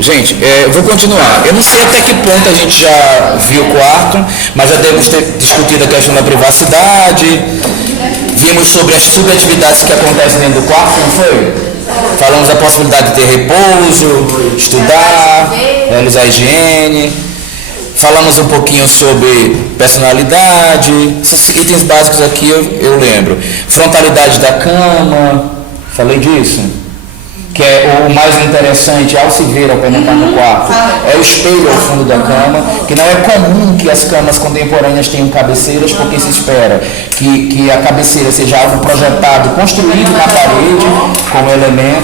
Gente, vou continuar. Eu não sei até que ponto a gente já viu o quarto, mas já devemos ter discutido a questão da privacidade. Vimos sobre as subatividades que acontecem dentro do quarto, não foi? Falamos da possibilidade de ter repouso, estudar, realizar a higiene. Falamos um pouquinho sobre personalidade. Esses itens básicos aqui eu lembro. Frontalidade da cama, falei disso. Que é o mais interessante ao se ver, ao penetrar no quarto, é o espelho ao fundo da cama, que não é comum que as camas contemporâneas tenham cabeceiras, porque se espera que a cabeceira seja algo projetado, construído na parede, como elemento.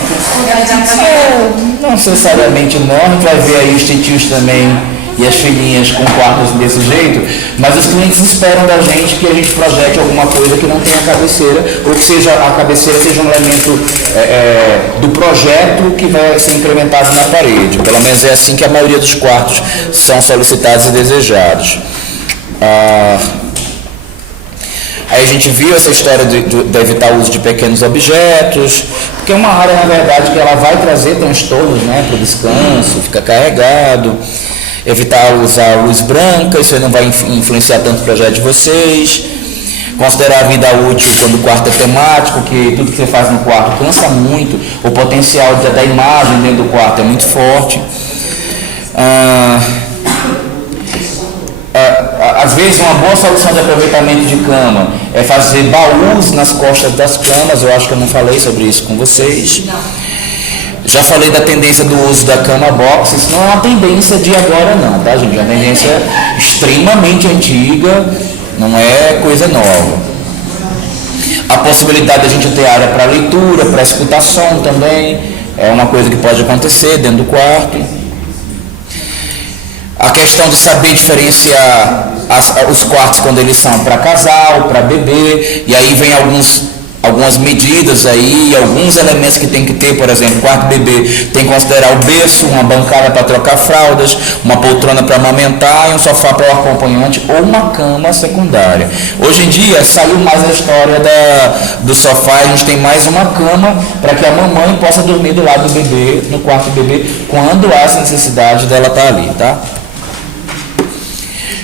Não necessariamente não, a gente vai ver aí os titios também e as filhinhas com quartos desse jeito, mas os clientes esperam da gente que a gente projete alguma coisa que não tenha cabeceira, ou que seja, a cabeceira seja um elemento do projeto que vai ser incrementado na parede. Pelo menos é assim que a maioria dos quartos são solicitados e desejados. Aí a gente viu essa história de evitar o uso de pequenos objetos, porque é uma área, na verdade, que ela vai trazer transtornos, né, para o descanso, fica carregado. Evitar usar luz branca, isso aí não vai influenciar tanto o projeto de vocês. Considerar a vida útil quando o quarto é temático, que tudo que você faz no quarto cansa muito, o potencial da imagem dentro do quarto é muito forte. Às vezes uma boa solução de aproveitamento de cama é fazer baús nas costas das camas. Eu acho que eu não falei sobre isso com vocês. Já falei da tendência do uso da cama box. Isso não é uma tendência de agora não, tá, gente? É uma tendência extremamente antiga, não é coisa nova. A possibilidade de a gente ter área para leitura, para escutar som também, é uma coisa que pode acontecer dentro do quarto. A questão de saber diferenciar os quartos quando eles são para casal, para bebê, e aí vem algumas medidas aí, alguns elementos que tem que ter. Por exemplo, quarto bebê tem que considerar o berço, uma bancada para trocar fraldas, uma poltrona para amamentar e um sofá para o acompanhante ou uma cama secundária. Hoje em dia saiu mais a história do sofá, a gente tem mais uma cama para que a mamãe possa dormir do lado do bebê, no quarto do bebê, quando há essa necessidade dela estar ali, tá?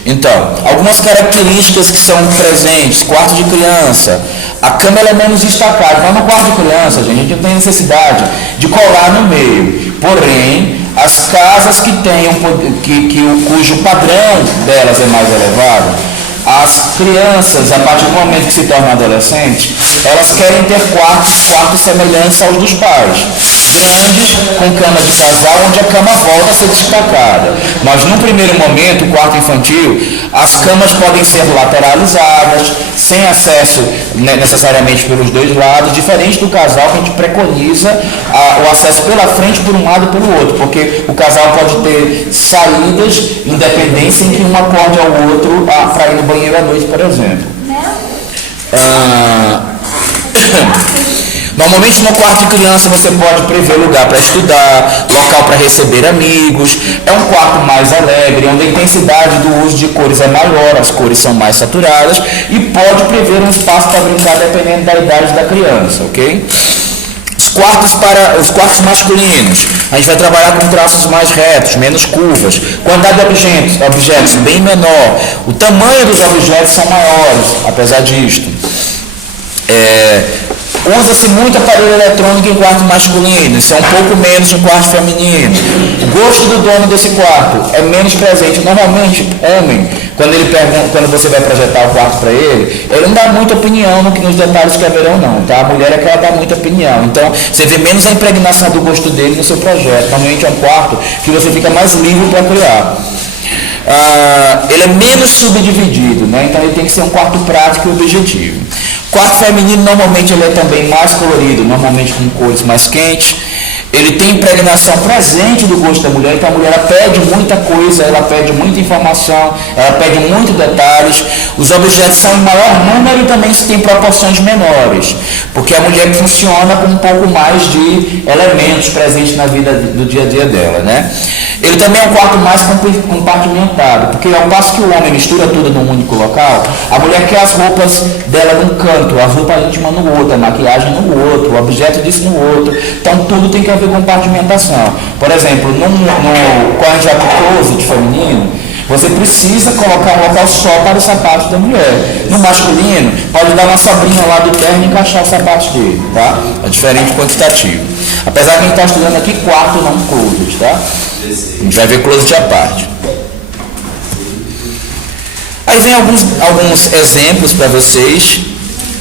Então, algumas características que são presentes. Quarto de criança, a cama ela é menos destacada, mas no quarto de criança, gente, a gente não tem necessidade de colar no meio. Porém, as casas que tenham, cujo padrão delas é mais elevado, as crianças, a partir do momento que se tornam adolescentes, elas querem ter quartos semelhantes aos dos pais. Grande, com cama de casal, onde a cama volta a ser destacada. Mas num primeiro momento, o quarto infantil, as camas podem ser lateralizadas, sem acesso necessariamente pelos dois lados, diferente do casal, que a gente preconiza o acesso pela frente por um lado e pelo outro, porque o casal pode ter saídas, independência em que um acorde ao outro para ir no banheiro à noite, por exemplo. Normalmente no quarto de criança você pode prever lugar para estudar, local para receber amigos. É um quarto mais alegre, onde a intensidade do uso de cores é maior, as cores são mais saturadas, e pode prever um espaço para brincar dependendo da idade da criança, ok? Os quartos masculinos, a gente vai trabalhar com traços mais retos, menos curvas, quantidade de objetos bem menor, o tamanho dos objetos são maiores, apesar disto. Usa-se muito aparelho eletrônico em quarto masculino, isso é um pouco menos em quarto feminino. O gosto do dono desse quarto é menos presente. Normalmente, homem, quando você vai projetar o quarto para ele não dá muita opinião nos detalhes que haverão não, tá? A mulher é que ela dá muita opinião. Então, você vê menos a impregnação do gosto dele no seu projeto. Normalmente é um quarto que você fica mais livre para criar. Ele é menos subdividido, né? Então ele tem que ser um quarto prático e objetivo. Quarto feminino normalmente ele é também mais colorido, normalmente com cores mais quentes. Ele tem impregnação presente do gosto da mulher, então a mulher ela pede muita coisa, ela pede muita informação, ela pede muitos detalhes. Os objetos são em maior número e também tem proporções menores, porque a mulher funciona com um pouco mais de elementos presentes na vida do dia a dia dela, né? Ele também é um quarto mais compartimentado, porque ao passo que o homem mistura tudo num único local, a mulher quer as roupas dela num canto, as roupas íntimas no outro, a maquiagem no outro, o objeto disso no outro, então tudo tem que haver ver compartimentação. Por exemplo, no quarto closet feminino, você precisa colocar um local só para os sapatos da mulher. No masculino, pode dar uma sobrinha lá do terno e encaixar os sapatos dele, tá? É diferente quantitativo. Apesar que a gente está estudando aqui quarto, não closet, tá? A gente vai ver closet à parte. Aí vem alguns exemplos para vocês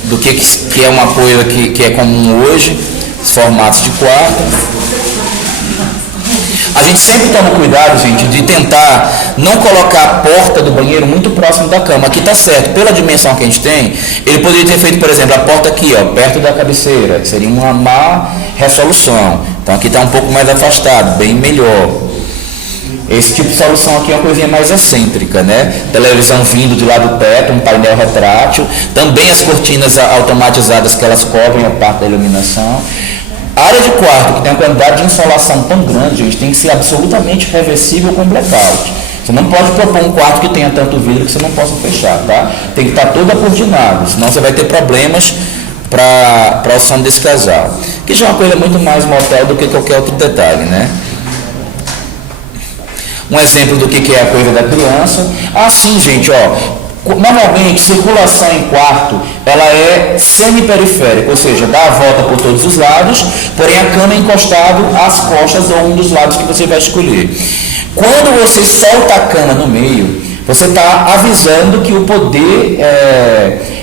do que é uma coisa que é comum hoje, os formatos de quarto. A gente sempre toma cuidado, gente, de tentar não colocar a porta do banheiro muito próximo da cama. Aqui está certo, pela dimensão que a gente tem, ele poderia ter feito, por exemplo, a porta aqui, ó, perto da cabeceira, que seria uma má resolução. Então aqui está um pouco mais afastado, bem melhor. Esse tipo de solução aqui é uma coisinha mais excêntrica, né? Televisão vindo de lá do teto, um painel retrátil, também as cortinas automatizadas que elas cobrem a parte da iluminação. A área de quarto, que tem uma quantidade de insolação tão grande, gente, tem que ser absolutamente reversível com blackout. Você não pode propor um quarto que tenha tanto vidro que você não possa fechar, tá? Tem que estar todo acordinado, senão você vai ter problemas para o sono desse casal. Que já é uma coisa muito mais motel do que qualquer outro detalhe, né? Um exemplo do que é a coisa da criança. Sim, gente, ó. Normalmente, circulação em quarto, ela é semiperiférica, ou seja, dá a volta por todos os lados, porém a cama é encostado às costas ou um dos lados que você vai escolher. Quando você solta a cama no meio, você está avisando que o poder,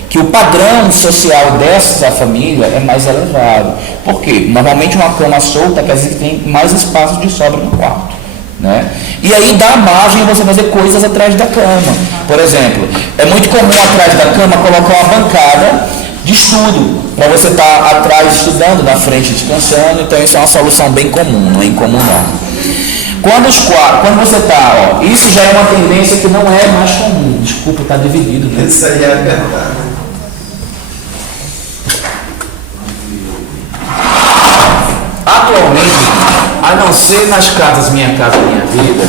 que o padrão social dessa família é mais elevado. Por quê? Normalmente uma cama solta quer dizer que tem mais espaço de sobra no quarto. Né? E aí dá margem a você fazer coisas atrás da cama. Por exemplo, é muito comum atrás da cama colocar uma bancada de estudo, para você estar atrás estudando, na frente descansando. Então isso é uma solução bem comum, não é incomum não. Quando você está, isso já é uma tendência que não é mais comum. Desculpa, está dividido. Né? Isso aí é verdade. Atualmente, a não ser nas casas Minha Casa Minha Vida,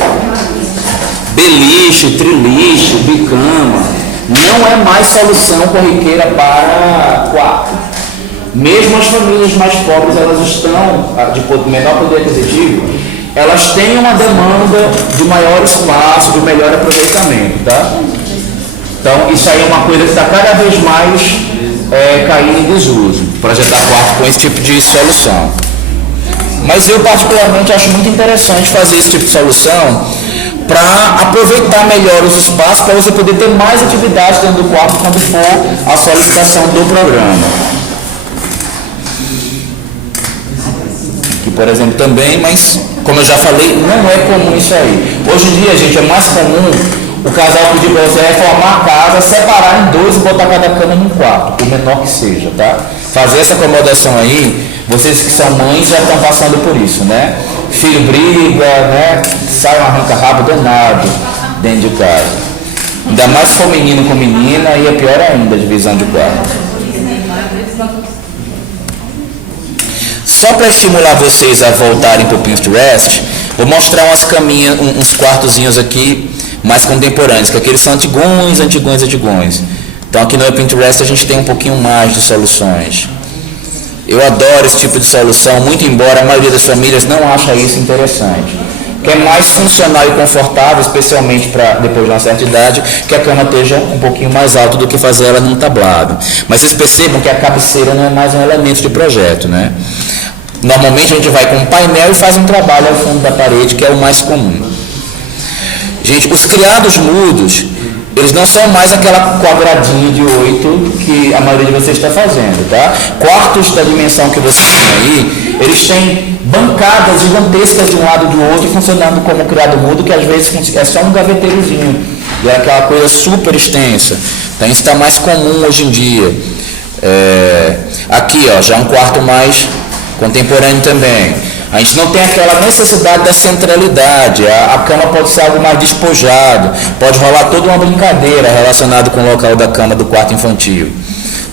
beliche, triliche, bicama, não é mais solução corriqueira para quarto. Mesmo as famílias mais pobres, elas estão, de menor poder aquisitivo, elas têm uma demanda de maior espaço, de melhor aproveitamento, tá? Então, isso aí é uma coisa que está cada vez mais caindo em desuso, projetar quarto com esse tipo de solução. Mas eu particularmente acho muito interessante fazer esse tipo de solução para aproveitar melhor os espaços, para você poder ter mais atividades dentro do quarto quando for a solicitação do programa. Aqui, por exemplo, também, mas como eu já falei, não é comum isso aí. Hoje em dia, gente, é mais comum o casal pedir para você reformar a casa, separar em dois e botar cada cama num quarto, por menor que seja, tá? Fazer essa acomodação aí, vocês que são mães já estão passando por isso, né? Filho briga, né? Sai um arranca-rabo danado dentro de casa. Ainda mais se for menino com menina, aí é pior ainda a divisão de quarto. Só para estimular vocês a voltarem para o Pinterest, vou mostrar umas caminhas, uns quartozinhos aqui mais contemporâneos, que aqueles são antigões. Então aqui no Pinterest a gente tem um pouquinho mais de soluções. Eu adoro esse tipo de solução, muito embora a maioria das famílias não acha isso interessante. Que é mais funcional e confortável, especialmente para depois de uma certa idade, que a cama esteja um pouquinho mais alta do que fazer ela num tablado. Mas vocês percebam que a cabeceira não é mais um elemento de projeto, né? Normalmente a gente vai com um painel e faz um trabalho ao fundo da parede, que é o mais comum. Gente, os criados mudos, eles não são mais aquela quadradinha de 8 que a maioria de vocês está fazendo, tá? Quartos da dimensão que vocês têm aí, eles têm bancadas gigantescas de um lado e do outro, funcionando como criado mudo, que às vezes é só um gaveteirozinho, e é aquela coisa super extensa. Então isso está mais comum hoje em dia. Aqui, ó, já um quarto mais contemporâneo também. A gente não tem aquela necessidade da centralidade, a cama pode ser algo mais despojado, pode rolar toda uma brincadeira relacionada com o local da cama do quarto infantil.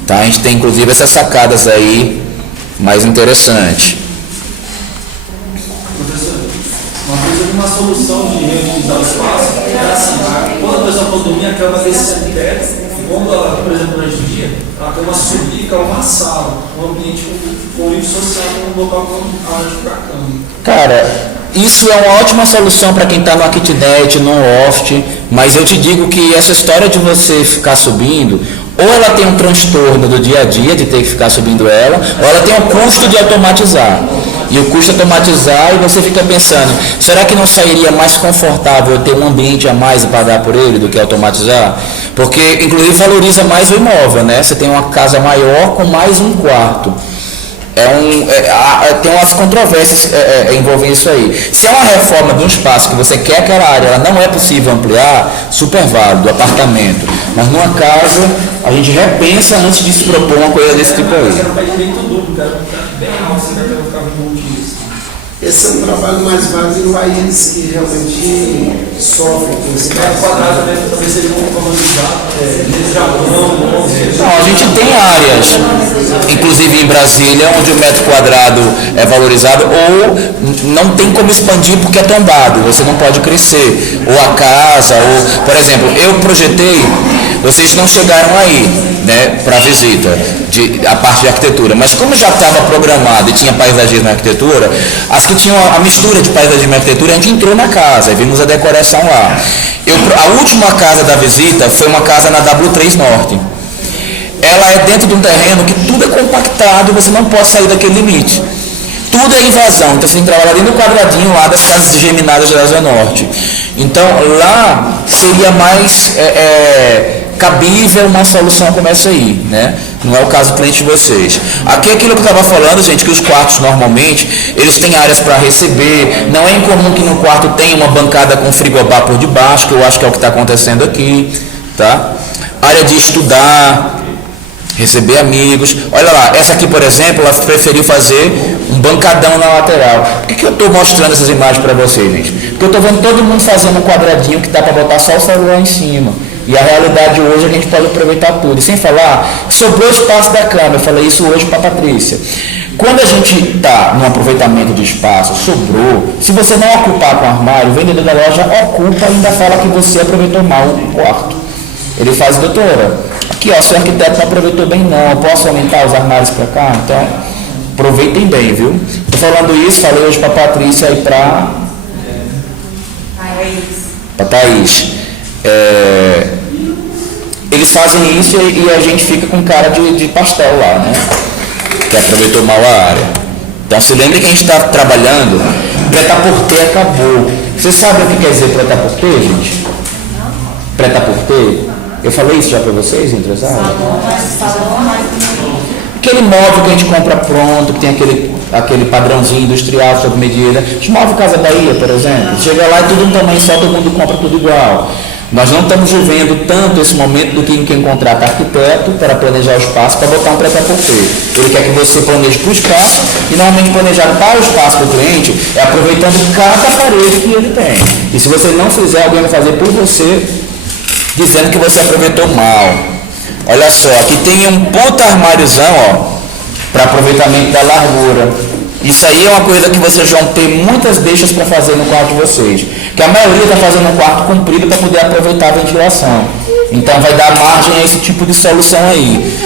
Tá? A gente tem inclusive essas sacadas aí mais interessantes. Professor, uma solução de reutilizar o espaço é assim, quando a pessoa for dormir, a cama desse teto, quando ela, por exemplo, durante o dia, ela tem uma subica, uma sala, um ambiente com livro social, um local com área para cama. Cara, isso é uma ótima solução para quem está no kitnet, no loft, mas eu te digo que essa história de você ficar subindo, ou ela tem um transtorno do dia a dia de ter que ficar subindo ela, ou ela tem um custo de automatizar. E o custo é automatizar e você fica pensando, será que não sairia mais confortável ter um ambiente a mais e pagar por ele do que automatizar? Porque, inclusive, valoriza mais o imóvel, né? Você tem uma casa maior com mais um quarto. Tem umas controvérsias envolvendo isso aí. Se é uma reforma de um espaço que você quer aquela área, ela não é possível ampliar, super válido, apartamento. Mas numa casa, a gente repensa antes de se propor uma coisa desse tipo aí. Esse é um trabalho mais válido em países que realmente sofrem com esse caso. Talvez seria um Japão, Não, a gente tem áreas, inclusive em Brasília, onde o metro quadrado é valorizado ou não tem como expandir porque é tombado, você não pode crescer. Ou a casa, ou, por exemplo, eu projetei, vocês não chegaram aí, né, para visita, a parte de arquitetura, mas como já estava programado e tinha paisagismo na arquitetura, as que tinham a mistura de paisagismo e arquitetura, a gente entrou na casa e vimos a decoração lá. A última casa da visita foi uma casa na W3 Norte. Ela é dentro de um terreno que tudo é compactado, você não pode sair daquele limite. Tudo é invasão, então você tem que trabalhar ali no quadradinho lá das casas geminadas da Zona Norte. Então lá seria mais cabível uma solução como essa aí, né? Não é o caso do cliente de vocês. Aqui é aquilo que eu estava falando, gente, que os quartos normalmente, eles têm áreas para receber, não é incomum que no quarto tenha uma bancada com frigobar por debaixo, que eu acho que é o que está acontecendo aqui, tá? Área de estudar, receber amigos. Olha lá, essa aqui, por exemplo, ela preferiu fazer um bancadão na lateral. Por que eu estou mostrando essas imagens para vocês, gente? Porque eu estou vendo todo mundo fazendo um quadradinho que dá para botar só o celular em cima. E a realidade hoje é que a gente pode aproveitar tudo. E sem falar, sobrou espaço da cama. Eu falei isso hoje para a Patrícia. Quando a gente está no aproveitamento de espaço, sobrou, se você não ocupar com o armário, o vendedor da loja ocupa e ainda fala que você aproveitou mal o quarto. Ele faz, doutora, aqui ó, seu arquiteto não aproveitou bem não, eu posso aumentar os armários para cá? Então, aproveitem bem, viu? Estou falando isso, falei hoje para a Patrícia e para a Thaís. Eles fazem isso e a gente fica com cara de pastel lá, né? Que aproveitou mal a área. Então se lembre que a gente está trabalhando, prêt-à-porter acabou. Vocês sabem o que quer dizer prêt-à-porter, gente? Prêt-à-porter? Eu falei isso já para vocês, empresário? Aquele móvel que a gente compra pronto, que tem aquele padrãozinho industrial sob medida. Os móveis Casa Bahia, por exemplo. Chega lá e tudo um tamanho só, todo mundo compra tudo igual. Nós não estamos vivendo tanto esse momento do que quem contrata arquiteto para planejar o espaço, para botar um prêt-à-porter. Ele quer que você planeje para o espaço, e normalmente planejar para o espaço para o cliente é aproveitando cada parede que ele tem. E se você não fizer, alguém vai fazer por você, dizendo que você aproveitou mal. Olha só, aqui tem um puta armáriozão, ó, para aproveitamento da largura. Isso aí é uma coisa que vocês vão ter muitas deixas para fazer no quarto de vocês. Que a maioria está fazendo um quarto comprido para poder aproveitar a ventilação. Então vai dar margem a esse tipo de solução aí.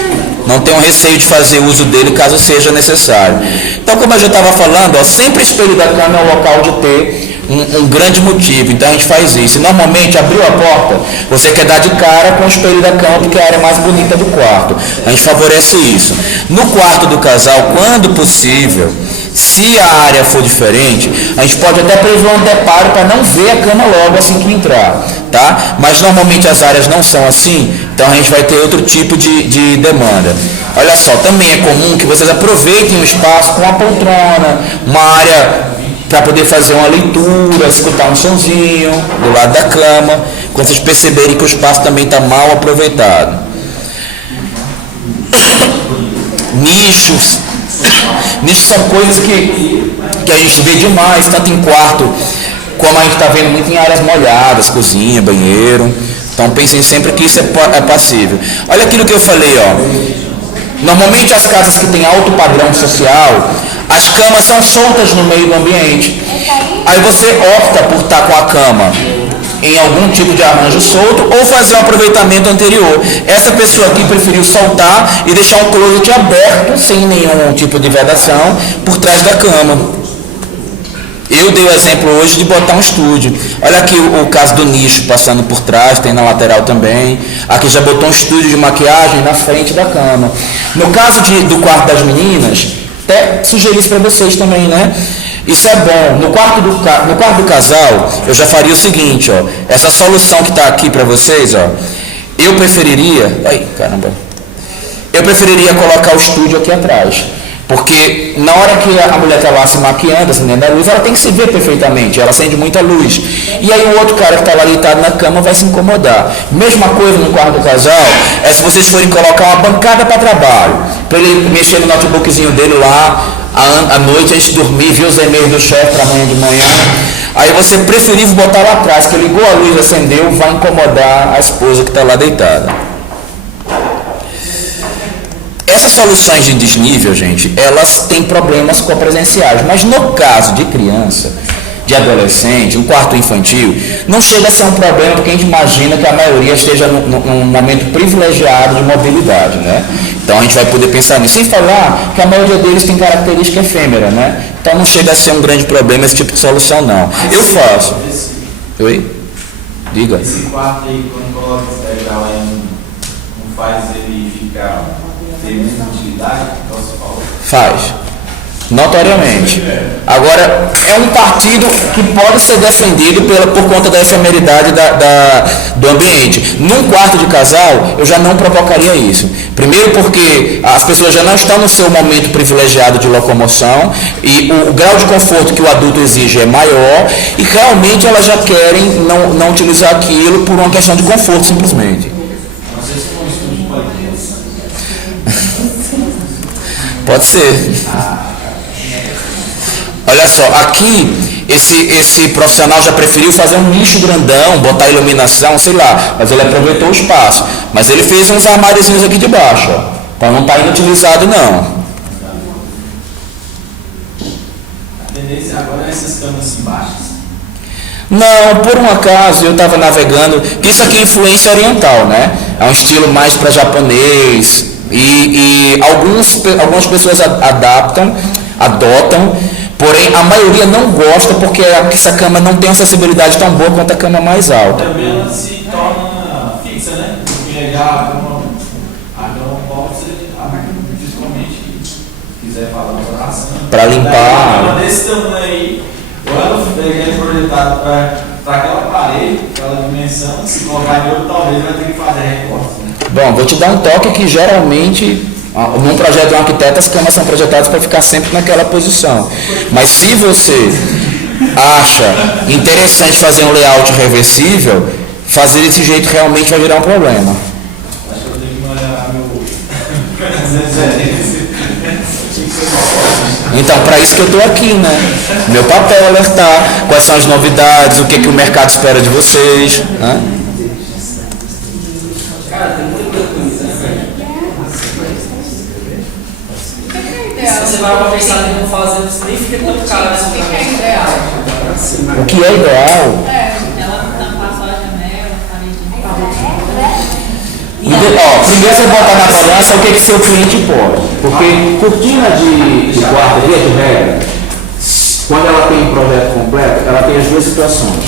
Não tenham receio de fazer uso dele caso seja necessário. Então, como eu já estava falando, ó, sempre o espelho da cama é o local de ter um grande motivo. Então a gente faz isso. E normalmente, abriu a porta, você quer dar de cara com o espelho da cama, porque é a área mais bonita do quarto. A gente favorece isso. No quarto do casal, quando possível, se a área for diferente, a gente pode até prever um deparo para não ver a cama logo assim que entrar, tá? Mas normalmente as áreas não são assim, então a gente vai ter outro tipo de demanda. Olha só, também é comum que vocês aproveitem o espaço com uma poltrona, uma área para poder fazer uma leitura, escutar um sonzinho do lado da cama, quando vocês perceberem que o espaço também está mal aproveitado. Nichos são coisas que a gente vê demais, tanto em quarto, como a gente está vendo muito em áreas molhadas, cozinha, banheiro. Então pensem sempre que isso é passível. Olha aquilo que eu falei, ó. Normalmente as casas que têm alto padrão social, as camas são soltas no meio do ambiente. Aí você opta por estar com a cama em algum tipo de arranjo solto ou fazer um aproveitamento anterior. Essa pessoa aqui preferiu soltar e deixar um closet aberto, sem nenhum tipo de vedação, por trás da cama. Eu dei o exemplo hoje de botar um estúdio. Olha aqui o caso do nicho passando por trás, tem na lateral também. Aqui já botou um estúdio de maquiagem na frente da cama. No caso do quarto das meninas, até sugeri isso para vocês também, né? Isso é bom. No quarto do casal, eu já faria o seguinte, ó. Essa solução que está aqui para vocês, ó. Eu preferiria... Ai, caramba. Eu preferiria colocar o estúdio aqui atrás. Porque na hora que a mulher está lá se maquiando, acendendo a luz, ela tem que se ver perfeitamente, ela acende muita luz. E aí o outro cara que está lá deitado na cama vai se incomodar. Mesma coisa no quarto do casal, é se vocês forem colocar uma bancada para trabalho, para ele mexer no notebookzinho dele lá, à noite, antes de dormir, ver os e-mails do chefe para amanhã de manhã. Aí você preferiu botar lá atrás, que ligou a luz, acendeu, vai incomodar a esposa que está lá deitada. Essas soluções de desnível, gente, elas têm problemas copresenciais, mas no caso de criança, de adolescente, um quarto infantil, não chega a ser um problema porque a gente imagina que a maioria esteja num momento privilegiado de mobilidade, né? Então a gente vai poder pensar nisso, sem falar que a maioria deles tem característica efêmera, né? Então não chega a ser um grande problema esse tipo de solução, não. Eu faço. Oi? Diga. Esse quarto aí, quando coloca esse degrau aí, não faz ele ficar... tem muita utilidade, então você falou. Faz, notoriamente. Agora, é um partido que pode ser defendido por conta da efemeridade do ambiente. Num quarto de casal, eu já não provocaria isso. Primeiro porque as pessoas já não estão no seu momento privilegiado de locomoção e o grau de conforto que o adulto exige é maior e realmente elas já querem não utilizar aquilo por uma questão de conforto, simplesmente. Pode ser. Olha só, aqui esse profissional já preferiu fazer um nicho grandão, botar iluminação, sei lá, mas ele aproveitou o espaço. Mas ele fez uns armáriozinhos aqui de baixo, ó. Então não está inutilizado não. A tendência agora é essas camas baixas. Não, por um acaso eu estava navegando, que isso aqui é influência oriental, né? É um estilo mais para japonês. E algumas pessoas adotam, porém a maioria não gosta porque essa cama não tem uma acessibilidade tão boa quanto a cama mais alta. Também ela se torna fixa, né? Porque já a cama pode ser, principalmente, se quiser falar uma oração. Para limpar. Uma desse tamanho aí, ou ela é projetada para aquela parede, aquela dimensão, se colocar em outro, talvez vai ter que fazer recorte. Bom, vou te dar um toque que geralmente, num projeto de um arquiteto, as camas são projetadas para ficar sempre naquela posição. Mas se você acha interessante fazer um layout reversível, fazer desse jeito realmente vai virar um problema. Acho que eu tenho que mandar meu... Então, para isso que eu estou aqui, né? Meu papel é alertar quais são as novidades, o que o mercado espera de vocês, né? Se você vai para pensar em não fazer, nem fica tão caro essa O que é ideal? Ela passou a janela, Primeiro você botar na balança o que seu cliente pode. Porque cortina de guarda de regra, quando ela tem um projeto completo, ela tem as duas situações.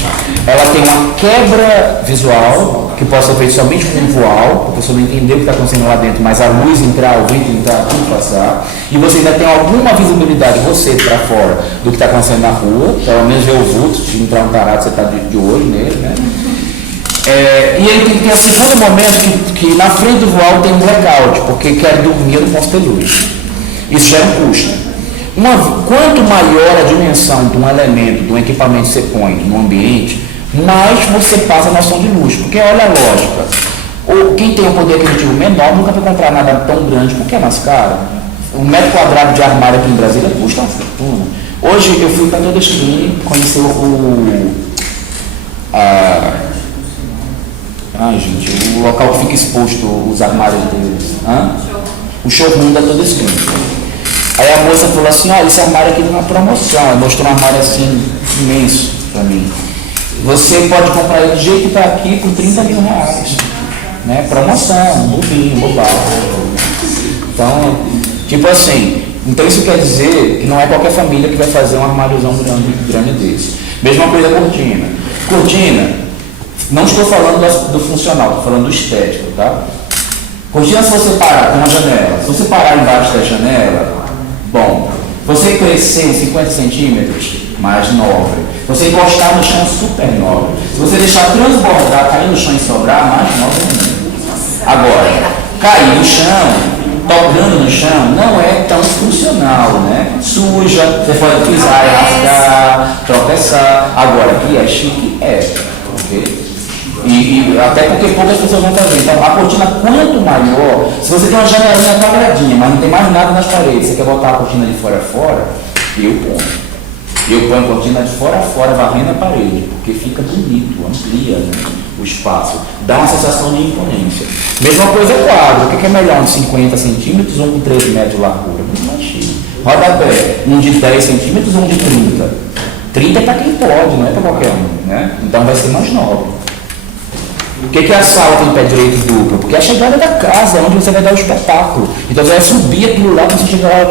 Ela tem uma quebra visual, que pode ser feita somente com um voal, para a pessoa não entender o que está acontecendo lá dentro, mas a luz entrar, o vento entrar, tudo passar. E você ainda tem alguma visibilidade, você para fora, do que está acontecendo na rua, pelo menos ver o vulto, se entrar um tarado, você está de olho nele, né? E aí tem que ter o segundo momento que na frente do voal tem um blackout, porque quer dormir, eu não posso ter luz. Isso já é um custo. Quanto maior a dimensão de um elemento, de um equipamento que você põe no ambiente, mais você passa a noção de luz. Porque olha a lógica. Quem tem um poder aquisitivo menor nunca vai comprar nada tão grande porque é mais caro. Um metro quadrado de armário aqui em Brasília custa uma fortuna. Hoje eu fui para toda a esquina conhecer o local que fica exposto os armários deles. O showroom da toda a esquina. Aí a moça falou assim, esse armário aqui tá na promoção. Ela mostrou um armário assim, imenso para mim. você pode comprar ele do jeito que está aqui por R$30 mil. Né? Promoção, bobagem. Então, tipo assim, então isso quer dizer que não é qualquer família que vai fazer um armáriozão grande desse. Mesma coisa a cortina. Cortina, não estou falando do funcional, estou falando do estético, tá? Cortina, se você parar com uma janela, se você parar embaixo da janela, bom, você crescer 50 centímetros, mais nobre. Você encostar no chão, super nobre. Se você deixar transbordar, cair no chão e sobrar, mais nobre ainda. Agora, cair no chão, tocando no chão, não é tão funcional, né? Suja, você pode pisar e rasgar, tropeçar. Agora, aqui é chique, ok? E até porque poucas pessoas vão fazer. Então, a cortina, quanto maior, se você tem uma janelinha quadradinha, mas não tem mais nada nas paredes, você quer botar a cortina de fora a fora, eu ponho a cortina de fora a fora, varrendo a parede, porque fica bonito, amplia, né, o espaço, dá uma sensação de imponência. Mesma coisa é quadro, o que é melhor, um de 50 centímetros ou um com 13 metros de largura? Muito mais chique. Rodapé, um de 10 centímetros ou um de 30? 30 é para quem pode, não é para qualquer um, né? Então vai ser mais nobre. Por que a sala tem pé direito duplo? Porque é a chegada da casa, onde você vai dar o espetáculo. Então você vai subir aquilo lá, você chega lá,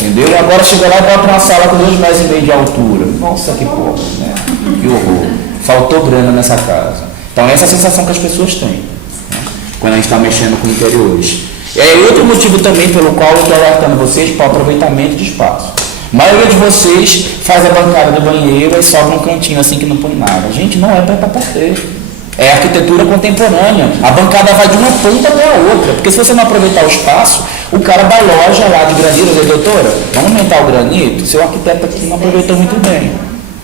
entendeu? Agora chega lá e bota uma sala com 2,5 metros de altura. Nossa, que porra, né? Que horror. Faltou grana nessa casa. Então essa é a sensação que as pessoas têm, né? Quando a gente está mexendo com interiores. É outro motivo também pelo qual eu estou alertando vocês para o aproveitamento de espaço. A maioria de vocês faz a bancada do banheiro e sobra um cantinho assim que não põe nada. Gente, não é para porteiro. É arquitetura contemporânea. A bancada vai de uma ponta até a outra. Porque se você não aproveitar o espaço, o cara da loja lá de granito, diz, doutora, vamos aumentar o granito? Seu arquiteto aqui não aproveitou muito bem.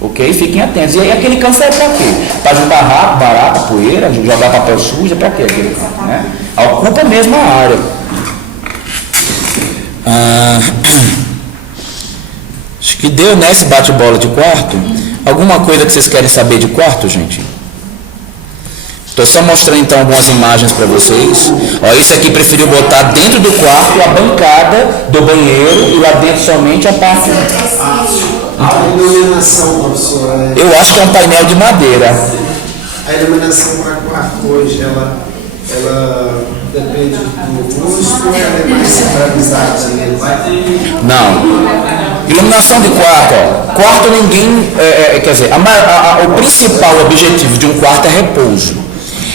Ok? Fiquem atentos. E aí aquele canto serve para quê? Para juntar rato, barata, poeira, jogar papel sujo, para quê aquele canto, né? Ocupa mesmo a área. Acho que deu, né, esse bate-bola de quarto. Alguma coisa que vocês querem saber de quarto, gente? Estou só mostrando então algumas imagens para vocês. Ó, esse aqui preferiu botar dentro do quarto a bancada do banheiro e lá dentro somente a parte. A iluminação, professor. Eu acho que é um painel de madeira. A iluminação para quarto hoje, ela depende do custo ou ela é mais centralizada? Não. Iluminação de quarto, ó. Quarto ninguém. Quer dizer, o principal objetivo de um quarto é repouso.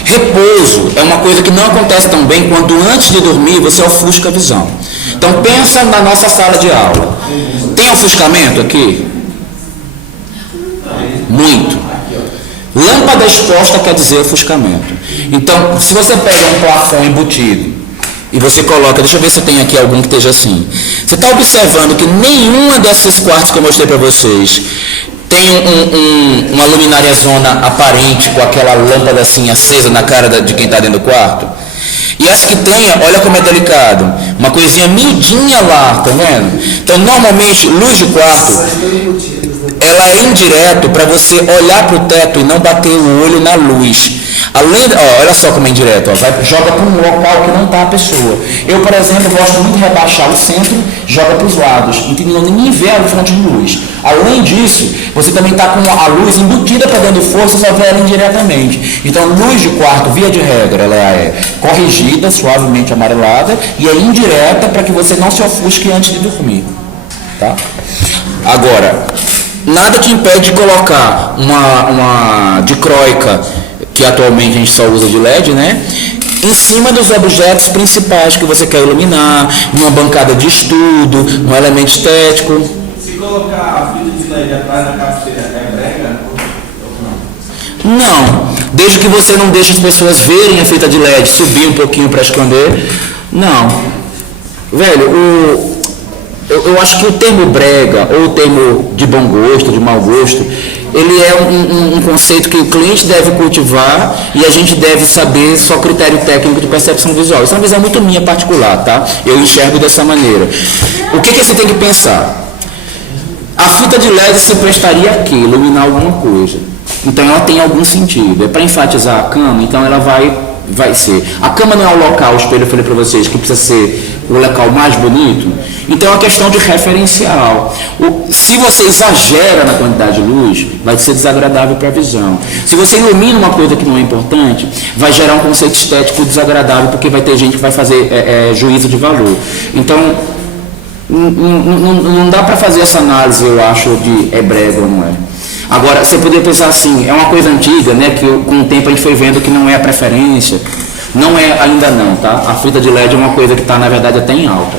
Repouso é uma coisa que não acontece tão bem quando antes de dormir você ofusca a visão. Então pensa na nossa sala de aula. Tem ofuscamento aqui? Muito. Lâmpada exposta quer dizer ofuscamento. Então, se você pega um plafond embutido e você coloca, deixa eu ver se eu tenho aqui algum que esteja assim. Você está observando que nenhuma desses quartos que eu mostrei para vocês tem uma luminária zona aparente com aquela lâmpada assim acesa na cara de quem está dentro do quarto? E as que tem, olha como é delicado, uma coisinha miudinha lá, tá vendo? Então normalmente luz de quarto, ela é indireto para você olhar para o teto e não bater o olho na luz. Além, olha só como é indireto, joga para um local que não está a pessoa. Eu, por exemplo, gosto muito de rebaixar o centro, joga para os lados, então ninguém vê a fonte de luz. Além disso, você também está com a luz embutida para dentro do forno, você só vê ela indiretamente. Então, luz de quarto, via de regra, ela é corrigida, suavemente amarelada, e é indireta para que você não se ofusque antes de dormir. Tá? Agora, nada te impede de colocar uma dicróica, que atualmente a gente só usa de LED, né? Em cima dos objetos principais que você quer iluminar, numa bancada de estudo, num elemento estético. Se colocar a fita de LED atrás da cabeceira, é brega ou não? Não, desde que você não deixe as pessoas verem a fita de LED, subir um pouquinho para esconder. Não. Velho, eu acho que o termo brega, ou o termo de bom gosto, de mau gosto, ele é um conceito que o cliente deve cultivar e a gente deve saber só critério técnico de percepção visual. Isso é uma visão muito minha particular, tá? Eu enxergo dessa maneira. O que você tem que pensar? A fita de LED se prestaria a quê? Iluminar alguma coisa. Então ela tem algum sentido. É para enfatizar a cama, então ela vai ser. A cama não é o local, o espelho eu falei para vocês, que precisa ser o local mais bonito? Então é uma questão de referencial. Se você exagera na quantidade de luz, vai ser desagradável para a visão. Se você ilumina uma coisa que não é importante, vai gerar um conceito estético desagradável, porque vai ter gente que vai fazer juízo de valor. Então, não dá para fazer essa análise, eu acho, de é brega ou não é. Agora, você poderia pensar assim, é uma coisa antiga, né, que com o tempo a gente foi vendo que não é a preferência. Não é ainda não, tá? A fita de LED é uma coisa que está, na verdade, até em alta.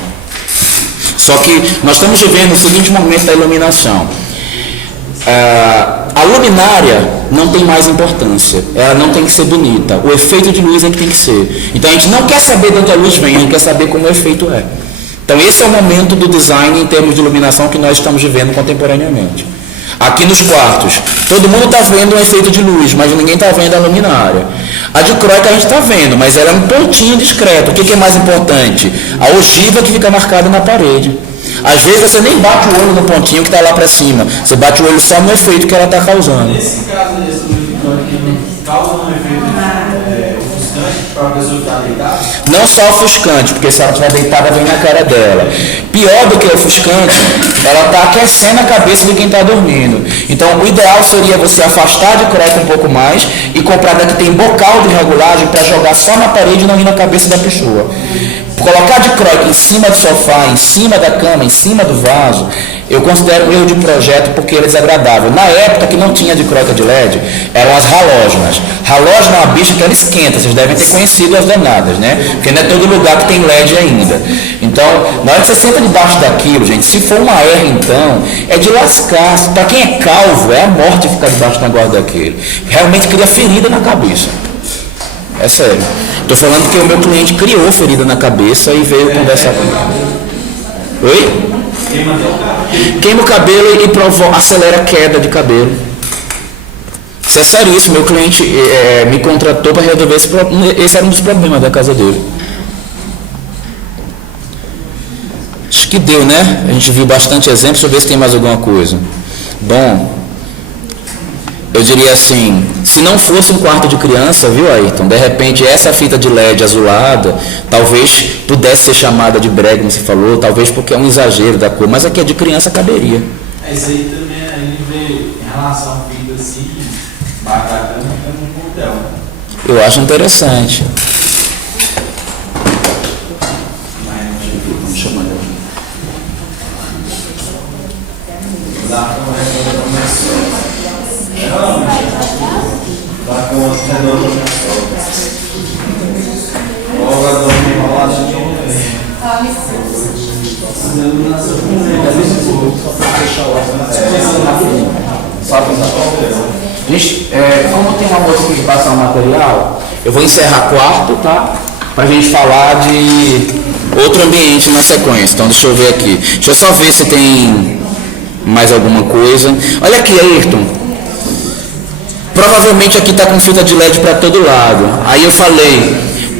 Só que nós estamos vivendo o seguinte momento da iluminação. A luminária não tem mais importância, ela não tem que ser bonita, o efeito de luz é que tem que ser. Então a gente não quer saber de onde a luz vem, a gente quer saber como o efeito é. Então esse é o momento do design em termos de iluminação que nós estamos vivendo contemporaneamente. Aqui nos quartos, todo mundo está vendo um efeito de luz, mas ninguém está vendo a luminária. A dicróica a gente está vendo, mas ela é um pontinho discreto. O que é mais importante? A ogiva que fica marcada na parede. Às vezes você nem bate o olho no pontinho que está lá para cima, você bate o olho só no efeito que ela está causando. Nesse caso, esse que causa um efeito ofuscante para a pessoa que está deitada? Não só ofuscante, porque se ela estiver deitada vem na cara dela. Pior do que ofuscante, ela está aquecendo a cabeça de quem está dormindo. Então o ideal seria você afastar de croeta um pouco mais e comprar da que tem bocal de regulagem para jogar só na parede e não ir na cabeça da pessoa. Colocar de croeta em cima do sofá, em cima da cama, em cima do vaso, eu considero um erro de projeto porque ele é desagradável. Na época que não tinha de croeta de LED, eram as halógenas. Halógena é uma bicha que ela esquenta, vocês devem ter conhecido as danadas, né? Porque não é todo lugar que tem LED ainda. Então, na hora que você senta debaixo daquilo, gente, se for uma R então, é de lascar. Para quem é calvo, é a morte ficar debaixo do negócio daquele. Realmente cria ferida na cabeça. É sério. Estou falando que o meu cliente criou ferida na cabeça e veio conversar comigo. Oi? Queima o cabelo e acelera a queda de cabelo. Isso é seríssimo. Meu cliente me contratou para resolver esse problema. Esse era um dos problemas da casa dele. Acho que deu, né? A gente viu bastante exemplo. Deixa eu ver se tem mais alguma coisa. Bom, eu diria assim, se não fosse um quarto de criança, viu, Ayrton? De repente essa fita de LED azulada, talvez pudesse ser chamada de brega, como você falou, talvez porque é um exagero da cor, mas aqui é de criança caberia. Isso aí também a gente vê em relação a fita assim, bacana, é um bordel. Eu acho interessante. Vamos chamar ele. Gente, como tem uma moça aqui que passa um material, eu vou encerrar quarto, tá? Pra gente falar de outro ambiente na sequência. Então deixa eu ver aqui. Deixa eu só ver se tem mais alguma coisa. Olha aqui, Ayrton. Provavelmente aqui está com fita de LED para todo lado. Aí eu falei,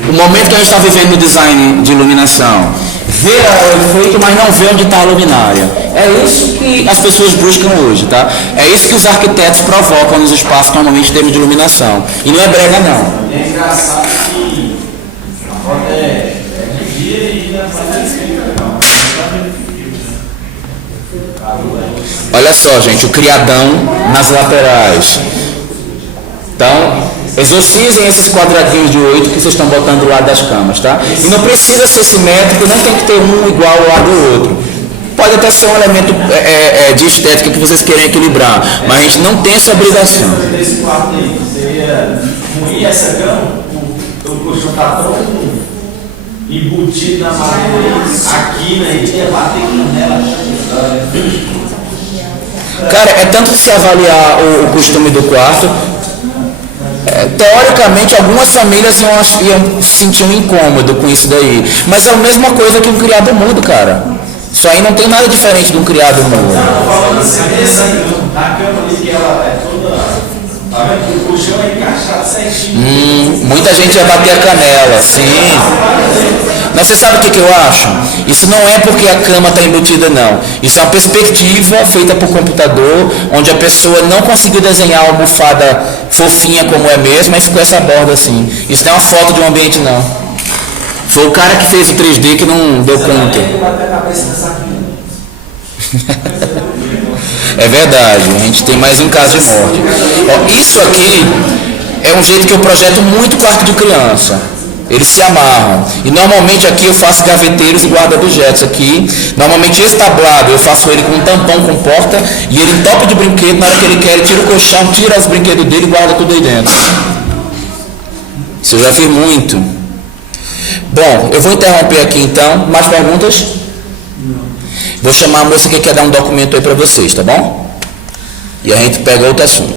o momento que a gente está vivendo no design de iluminação, ver o efeito, mas não ver onde está a luminária. É isso que as pessoas buscam hoje, tá? É isso que os arquitetos provocam nos espaços normalmente em termos de iluminação. E não é brega, não. É engraçado que a foto é de dia e a foto é escrita, não. Olha só, gente, o criadão nas laterais. Então, exorcizem esses quadradinhos de 8 que vocês estão botando do lado das camas, tá? E não precisa ser simétrico, não tem que ter um igual ao lado do outro. Pode até ser um elemento de estética que vocês querem equilibrar, mas a gente não tem essa obrigação. Nesse quarto aí, seria moer essa cama, o colchão está tão embutido na madeira, aqui, né? Ia bater nela. Cara, é tanto de se avaliar o costume do quarto. Teoricamente, algumas famílias iam se sentir um incômodo com isso daí. Mas é a mesma coisa que um criado mudo, cara. Isso aí não tem nada diferente de um criado mudo. Falando assim, na cama ali que ela é toda. Tá vendo? O colchão é encaixado certinho. Muita gente ia bater a canela, sim. Mas você sabe o que eu acho? Isso não é porque a cama está embutida, não. Isso é uma perspectiva feita por computador, onde a pessoa não conseguiu desenhar uma almofada fofinha como é mesmo, mas ficou essa borda assim. Isso não é uma foto de um ambiente, não. Foi o cara que fez o 3D que não deu conta. Eu bater a cabeça nessa aqui. É verdade, a gente tem mais um caso de morte. Ó, isso aqui é um jeito que eu projeto muito quarto de criança. Eles se amarram. E normalmente aqui eu faço gaveteiros e guarda-objetos aqui. Normalmente esse tablado eu faço ele com um tampão com porta e ele entope de brinquedo, na hora que ele quer ele tira o colchão, tira os brinquedos dele e guarda tudo aí dentro. Isso eu já fiz muito. Bom, eu vou interromper aqui então. Mais perguntas? Vou chamar a moça que quer dar um documento aí para vocês, tá bom? E a gente pega outro assunto.